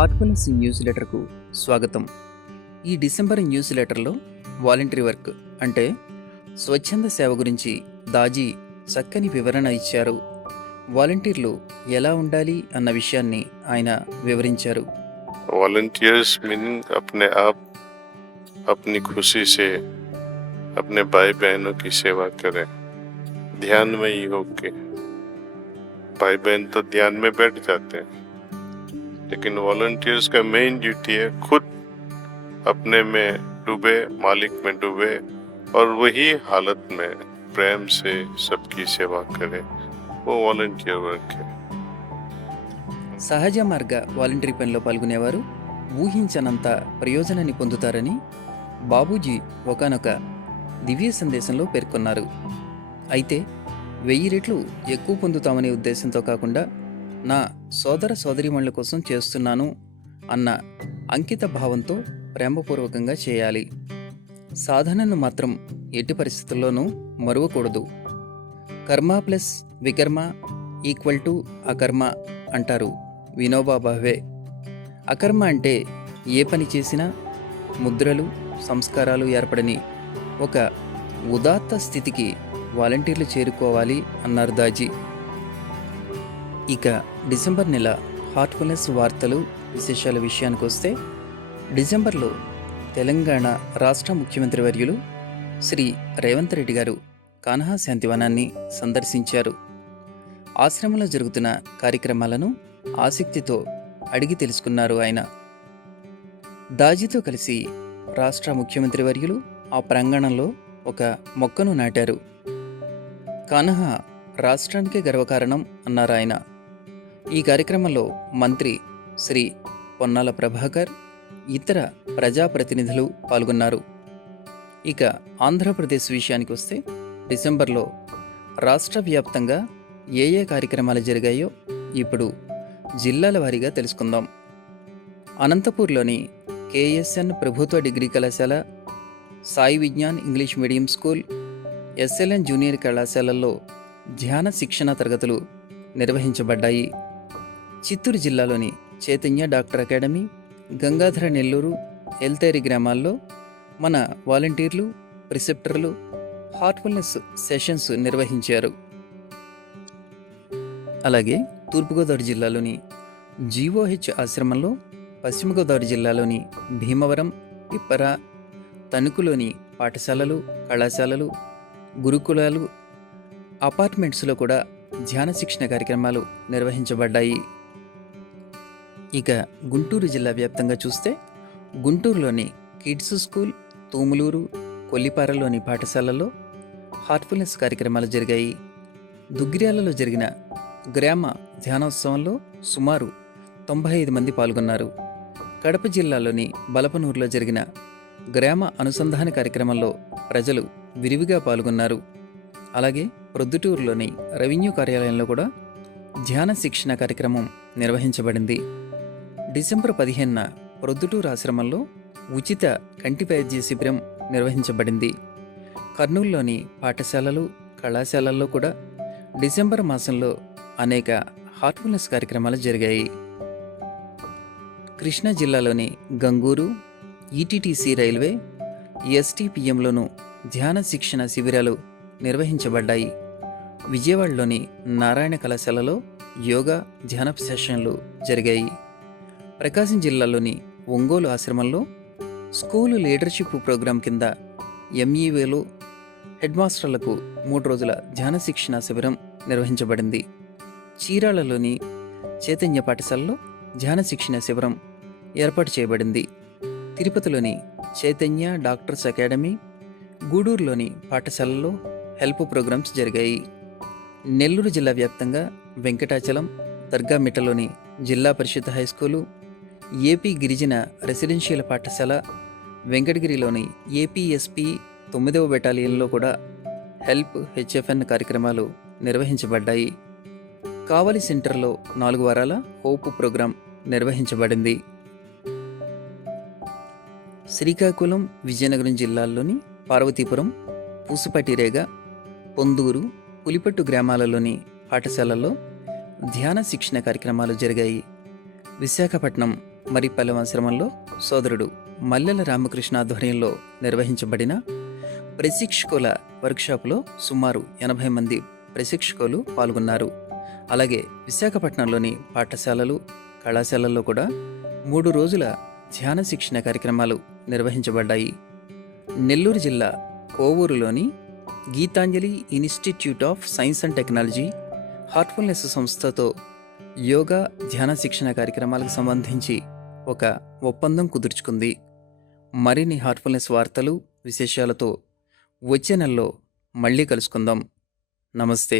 Heartfulness news లెటర్కు స్వాగతం. ఈ December news లెటర్లో వాలంటరీ వర్క్ అంటే స్వచ్ఛంద సేవ గురించి దాజీ చక్కని వివరణ ఇచ్చారు. వాలంటీర్లు ఎలా ఉండాలి అన్న విషయాన్ని ఆయన వివరించారు. वॉलंटियर्स मीनिंग अपने आप अपनी खुशी से अपने भाई बहनों की सेवा करें. ध्यान में ही हो के भाई बहन तो ध्यान में बैठ जाते हैं, लेकिन वॉलंटियर्स का मेन ड्यूटी है खुद अपने में डूबे, मालिक में डूबे और वही हालत में प्रेम से सबकी सेवा करे. वो वॉलंटियर वर्क है. సహజ మార్గ వాలంటరీ పనిలో పాల్గొనేవారు ఊహించనంత ప్రయోజనాన్ని పొందుతారని బాబూజీ ఒకానొక దివ్య సందేశంలో పేర్కొన్నారు. అయితే 1000 రెట్లు ఎక్కువ పొందుతామనే ఉద్దేశంతో కాకుండా నా సోదర సోదరీమణుల కోసం చేస్తున్నాను అన్న అంకిత భావంతో ప్రేమపూర్వకంగా చేయాలి. సాధనను మాత్రం ఎట్టి పరిస్థితుల్లోనూ మరువకూడదు. కర్మ ప్లస్ వికర్మ ఈక్వల్ టు అకర్మ అంటారు వినోబా భావే. అకర్మ అంటే ఏ పని చేసినా ముద్రలు, సంస్కారాలు ఏర్పడని ఒక ఉదాత్త స్థితికి వాలంటీర్లు చేరుకోవాలి అన్నారు దాజీ. ఇక డిసెంబర్ నెల హార్ట్ఫుల్నెస్ వార్తలు, విశేషాల విషయానికి వస్తే, డిసెంబర్లో తెలంగాణ రాష్ట్ర ముఖ్యమంత్రి వర్యులు శ్రీ రేవంత్ రెడ్డి గారు కాన్హా శాంతివనాన్ని సందర్శించారు. ఆశ్రమంలో జరుగుతున్న కార్యక్రమాలను ఆసక్తితో అడిగి తెలుసుకున్నారు ఆయన. దాజీతో కలిసి రాష్ట్ర ముఖ్యమంత్రి వర్యులు ఆ ప్రాంగణంలో ఒక మొక్కను నాటారు. కాన్హా రాష్ట్రానికే గర్వకారణం అన్నారు ఆయన. ఈ కార్యక్రమంలో మంత్రి శ్రీ పొన్నాల ప్రభాకర్, ఇతర ప్రజాప్రతినిధులు పాల్గొన్నారు. ఇక ఆంధ్రప్రదేశ్ విషయానికి వస్తే, డిసెంబర్లో రాష్ట్ర వ్యాప్తంగా ఏ కార్యక్రమాలు జరిగాయో ఇప్పుడు జిల్లాల వారీగా తెలుసుకుందాం. అనంతపూర్లోని కేఎస్ఎన్ ప్రభుత్వ డిగ్రీ కళాశాల, Sai Vignan English medium school, SLN junior కళాశాలల్లో ధ్యాన శిక్షణ తరగతులు నిర్వహించబడ్డాయి. చిత్తూరు జిల్లాలోని చైతన్య డాక్టర్ అకాడమీ, గంగాధర నెల్లూరు, ఎల్తేరి గ్రామాల్లో మన వాలంటీర్లు, ప్రిసెప్టర్లు హార్ట్ఫుల్నెస్ సెషన్స్ నిర్వహించారు. అలాగే తూర్పుగోదావరి జిల్లాలోని జీఓహెచ్ ఆశ్రమంలో, పశ్చిమ గోదావరి జిల్లాలోని భీమవరం, పిప్పర, తణుకులోని పాఠశాలలు, కళాశాలలు, గురుకులాలు, అపార్ట్మెంట్స్లో కూడా ధ్యాన శిక్షణ కార్యక్రమాలు నిర్వహించబడ్డాయి. ఇక గుంటూరు జిల్లా వ్యాప్తంగా చూస్తే, గుంటూరులోని కిడ్స్ స్కూల్, తూములూరు, కొల్లిపారలోని పాఠశాలల్లో హార్ట్ఫుల్నెస్ కార్యక్రమాలు జరిగాయి. దుగ్గిర్యాలలో జరిగిన గ్రామ ధ్యానోత్సవంలో సుమారు 95 మంది పాల్గొన్నారు. కడప జిల్లాలోని బలపనూరులో జరిగిన గ్రామ అనుసంధాన కార్యక్రమంలో ప్రజలు విరివిగా పాల్గొన్నారు. అలాగే ప్రొద్దుటూరులోని రెవెన్యూ కార్యాలయంలో కూడా ధ్యాన శిక్షణ కార్యక్రమం నిర్వహించబడింది. డిసెంబర్ 15న ప్రొద్దుటూరు ఆశ్రమంలో ఉచిత కంటి వైద్య శిబిరం నిర్వహించబడింది. కర్నూలులోని పాఠశాలలు, కళాశాలల్లో కూడా డిసెంబర్ మాసంలో అనేక హార్ట్ఫుల్నెస్ కార్యక్రమాలు జరిగాయి. కృష్ణా జిల్లాలోని గంగూరు, ఈటీటీసీ రైల్వే, ఎస్టీపీఎంలోనూ ధ్యాన శిక్షణ శిబిరాలు నిర్వహించబడ్డాయి. విజయవాడలోని నారాయణ కళాశాలలో యోగా, ధ్యాన సెషన్లు జరిగాయి. ప్రకాశం జిల్లాలోని ఒంగోలు ఆశ్రమంలో స్కూలు లీడర్షిప్ ప్రోగ్రాం కింద ఎంఈవేలో హెడ్ మాస్టర్లకు 3 రోజుల ధ్యాన శిక్షణ శిబిరం నిర్వహించబడింది. చీరాలలోని చైతన్య పాఠశాలలో ధ్యాన శిక్షణ శిబిరం ఏర్పాటు చేయబడింది. తిరుపతిలోని చైతన్య డాక్టర్స్ అకాడమీ, గూడూరులోని పాఠశాలల్లో హెల్ప్ ప్రోగ్రామ్స్ జరిగాయి. నెల్లూరు జిల్లా వ్యాప్తంగా వెంకటాచలం, దర్గామిట్టలోని జిల్లా పరిషత్ హైస్కూలు, ఏపీ గిరిజన రెసిడెన్షియల్ పాఠశాల, వెంకటగిరిలోని ఏపీఎస్పీ 9వ బెటాలియన్లో కూడా హెల్ప్ హెచ్ఎఫ్ఎన్ కార్యక్రమాలు నిర్వహించబడ్డాయి. కావలి సెంటర్లో 4 వారాల హోప్ ప్రోగ్రాం నిర్వహించబడింది. శ్రీకాకుళం, విజయనగరం జిల్లాల్లోని పార్వతీపురం, పూసుపటిరేగ, పొందూరు, పులిపట్టు గ్రామాలలోని పాఠశాలల్లో ధ్యాన శిక్షణ కార్యక్రమాలు జరిగాయి. విశాఖపట్నం మరిపల్లెం ఆశ్రమంలో సోదరుడు మల్లెల రామకృష్ణ ఆధ్వర్యంలో నిర్వహించబడిన ప్రశిక్షకుల వర్క్షాప్లో సుమారు 80 మంది ప్రశిక్షకులు పాల్గొన్నారు. అలాగే విశాఖపట్నంలోని పాఠశాలలు, కళాశాలల్లో కూడా 3 రోజుల ధ్యాన శిక్షణ కార్యక్రమాలు నిర్వహించబడ్డాయి. నెల్లూరు జిల్లా కోవూరులోని Gitanjali institute of science and technology heartfulness సంస్థతో యోగా ధ్యాన శిక్షణ కార్యక్రమాలకు సంబంధించి ఒక ఒప్పందం కుదుర్చుకుంది. మరిన్ని హార్ట్ఫుల్నెస్ వార్తలు, విశేషాలతో వచ్చే నెలలో మళ్ళీ కలుసుకుందాం. నమస్తే.